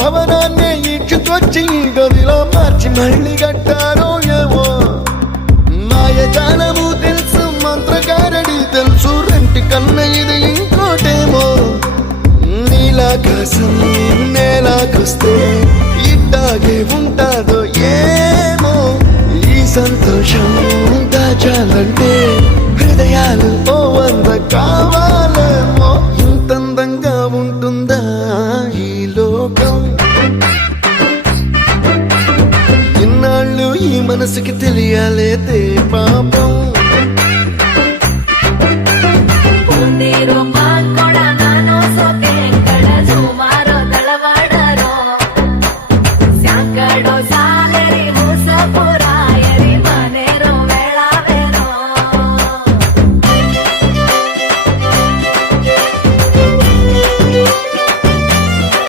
భవనాన్ని ఇచ్చుకొచ్చి గదిలో మార్చి మళ్ళీ కట్టారో ఏమో మాయజాలము తెలుసు మంత్రగారడి తెలుసు రెంటి కన్న ఇది ఇంకోటేమో నీలాకాశం నేలాకొస్తే ఇట్టాగే ఉంటాదో ఏమో ఈ సంతోషం దాచాలంటే హృదయాలు ఓ 100 కావాలేమో ఇంతందంగా ఉంటుందా ఈ లోకం ఇన్నాళ్ళు ఈ మనసుకి తెలియాలేదే పాపం